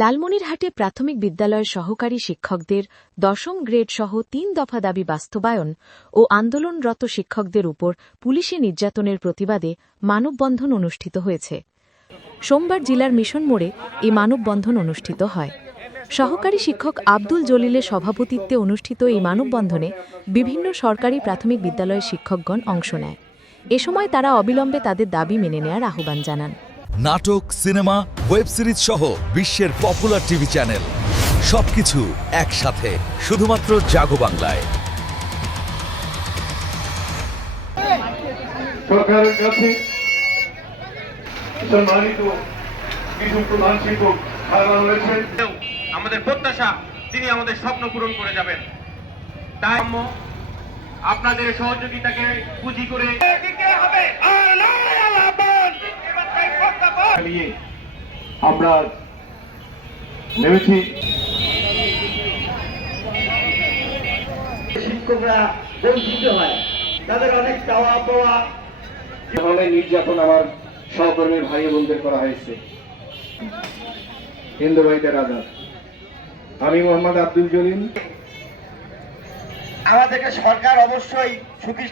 লালমনিরহাটে প্রাথমিক বিদ্যালয়ের সহকারী শিক্ষকদের ১০ম গ্রেড সহ ৩ দফা দাবি বাস্তবায়ন ও আন্দোলনরত শিক্ষকদের উপর পুলিশি নির্যাতনের প্রতিবাদে মানববন্ধন অনুষ্ঠিত হয়েছে। সোমবার জেলার মিশন মোড়ে এই মানববন্ধন অনুষ্ঠিত হয়। সহকারী শিক্ষক আব্দুল জলিলের সভাপতিত্বে অনুষ্ঠিত এই মানববন্ধনে বিভিন্ন সরকারি প্রাথমিক বিদ্যালয়ের শিক্ষকগণ অংশ নেয়। এ সময় তারা অবিলম্বে তাদের দাবি মেনে নেয়ার আহ্বান জানান। নাটক, সিনেমা, ওয়েব সিরিজ সহ বিশ্বের পপুলার টিভি চ্যানেল সবকিছু একসাথে শুধুমাত্র জাগো বাংলায়। সরকারের কাছে সম্মানিত কিছু প্রধান শিক্ষক হারানো হয়েছে। আমাদের প্রত্যাশা তিনি আমাদের স্বপ্ন পূরণ করে যাবেন। তাই আপনাদের সহযোগিতাকে পুঁজি করে আমরা নেমেছি। শিক্ষকরা বঞ্চিত হয়, তাদের অনেক চাওয়া পাওয়া ধরনের নির্যাতন আমার সহকর্মী ভাই বোনদের করা হয়েছে। হিন্দু ভাইদের আজাদ, আমি মোহাম্মদ আব্দুল জলিল। আমাদেরকে সরকার অবশ্যই সুখী